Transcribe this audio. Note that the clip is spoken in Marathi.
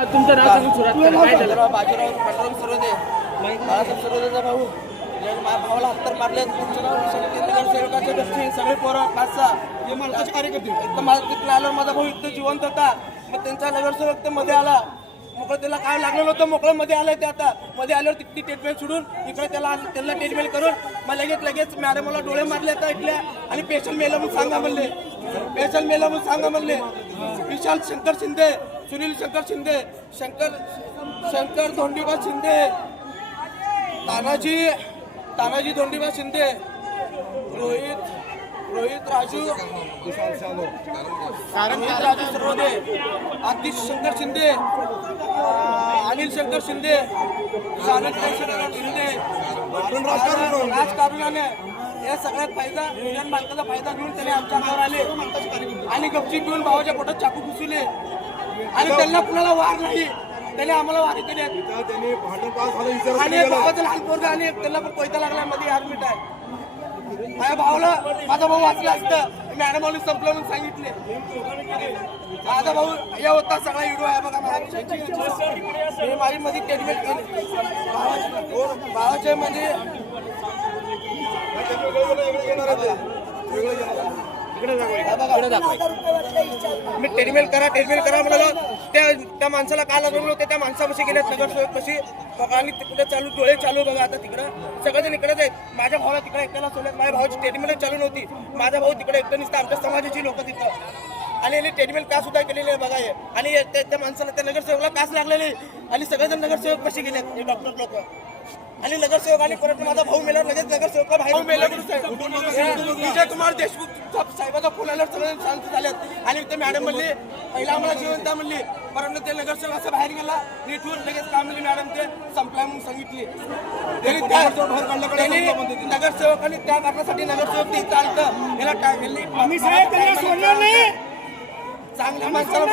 तुमचं नाव सांगून सुरुवात करा. काय झालं? बाजीराव पांडुरंग सरोदे, बाळासाहेब सरोदेचा भाऊ. माझ्या भावाला हत्तर मारले. नगरसेवकाच्या गोष्टी सगळे पोरं 5-6 हे मालकाचे कार्यकर्ते एकदम मला तिथं आल्यावर माझा भाऊ इथं जिवंत होता. मग त्यांचा नगरसेवक ते मध्ये आला. मोकळं त्याला काय लागलं नव्हतं, मोकळं मध्ये आलंय ते. आता मध्ये आल्यावर तिथली ट्रीटमेंट सोडून इकडे त्याला ट्रीटमेंट करून मग लगेच मॅडम मला डोळे मारले आता इथल्या. आणि पेशंट मेलं म्हणून सांगा म्हणले, पेशंट मेलं म्हणून सांगा म्हणले. विशाल शंकर शिंदे, सुनील शंकर शिंदे, शंकर धोंडीबा शिंदे, तानाजी धोंडीबा शिंदे, रोहित राजू सरोदे, आतिश शंकर शिंदे, अनिल शंकर शिंदे, सानंद शंकर शिंदे, राजकारणाने या सगळ्यात फायदा युनियन मालकाचा फायदा घेऊन त्याने आमच्या अंगावर आले आणि गपचीप घेऊन भावाच्या पोटात चाकू घुसवले आणि त्यांना कुणाला वार नाही. त्याने आम्हाला वारी केली आणि भावाचं लहान पोरगा आणि त्यांना पण कोयता लागला मध्ये आर्मीट आहे. माझा भाऊ वाचला असतं मॅडम संपलं म्हणून सांगितले. माझा भाऊ या होता सगळा व्हिडिओ आहे बघा. माझी मध्ये टेडमेट केली भावाच्या मध्ये मी टेडमेल करा म्हणाला. त्या माणसाला काय लागलं होतं, त्या माणसापाशी गेले नगरसेवक कशी आणि तिकडे डोळे चालू बघा. आता तिकडं सगळेजण इकडेच आहेत. माझ्या भावाला तिकडे एकट्याला सोडल्यात. माझ्या भावाची ट्रीटमेंट चालू नव्हती. माझा भाऊ तिकडे एकटं नसतं, आमच्या समाजाची लोक तिथं आणि यांनी ट्रीटमेंट का सुद्धा केलेली आहे बघा. आणि त्या माणसाला त्या नगरसेवकला कास लागलेली आणि सगळेजण नगरसेवक कशी गेले हे डॉक्टर लोक आणि नगरसेवक आणि परत माझा भाऊ मेल्यावर लगेच नगरसेवक बाहेर मेला. विजय कुमार देशमुख साहेबाचा फोन आल्यावर सगळे शांत झालेत आणि ते मॅडम म्हणली पहिला आम्हाला जिवंत म्हणली. परंतु ते नगरसेवक असं बाहेर गेला नीटून लगेच काय म्हणली मॅडम ते संपला म्हणून सांगितली. नगरसेवक आणि त्या कारणासाठी नगरसेवक ते चालतं याला चांगल्या माणसाला